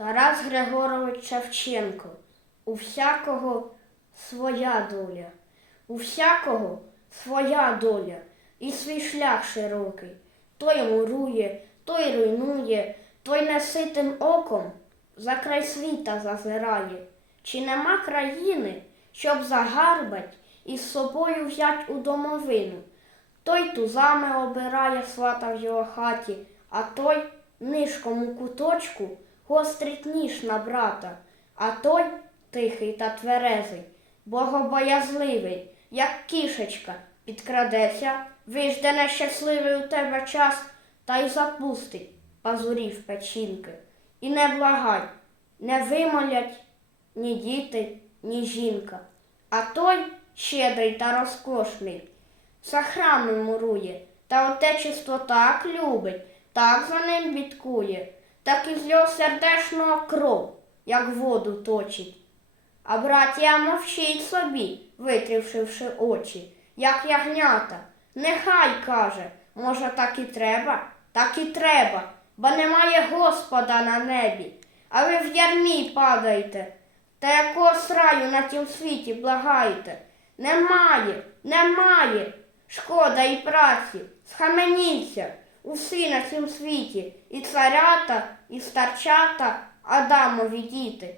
Тарас Григорович Шевченко. У всякого своя доля, у всякого своя доля, і свій шлях широкий. Той мурує, той руйнує, той неситим оком за край світа зазирає. Чи нема країни, щоб загарбать і з собою взять у домовину? Той тузами обирає свата в його хаті, а той нишком у куточку гострить ніж на брата, а той тихий та тверезий, богобоязливий, як кішечка, підкрадеться, вижде нещасливий у тебе час та й запустить пазурів печінки. І не благай, не вимолять ні діти, ні жінка. А той щедрий та розкошний, за храми мурує, та отечество так любить, так за ним бідкує, так із його сердешного кров, як воду точить. А братія мовчить собі, витрівшивши очі, як ягнята. Нехай каже, може, так і треба, так і треба, бо немає Господа на небі, а ви в ярмі падаєте. Та якого сраю на тім світі благаєте? Немає, немає. Шкода і праці, схаменіться, усі на цім світі, і царята, і старчата, Адамові діти.